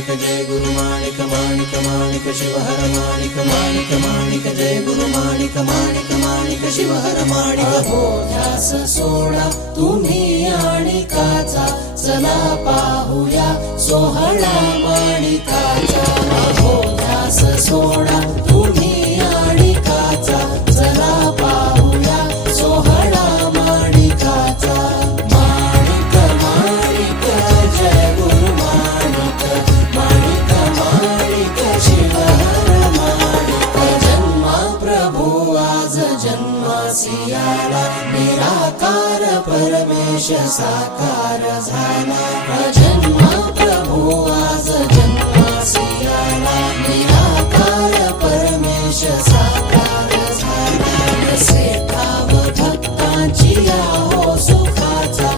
माणिक जय गुरु माणिक माणिक माणिक शिवहर माणिक माणिक माणिक जय गुरु माणिक माणिक माणिक शिवहर माणिक हो ध्यास सोडा तुम्ही आणिकाचा चला पाहूया सोहळा माणिकाचा हो ध्यास सोडा तुम्ही आणिकाचा चला पाहूया सोहळा माणिकाचा माणिक माणिक जय गुरु माणिक माणिक माणिक शिवहर माणिक जन्मा प्रभू आज जन्मासी आला निराकार परमेश साकार झाला जन्मा प्रभू आज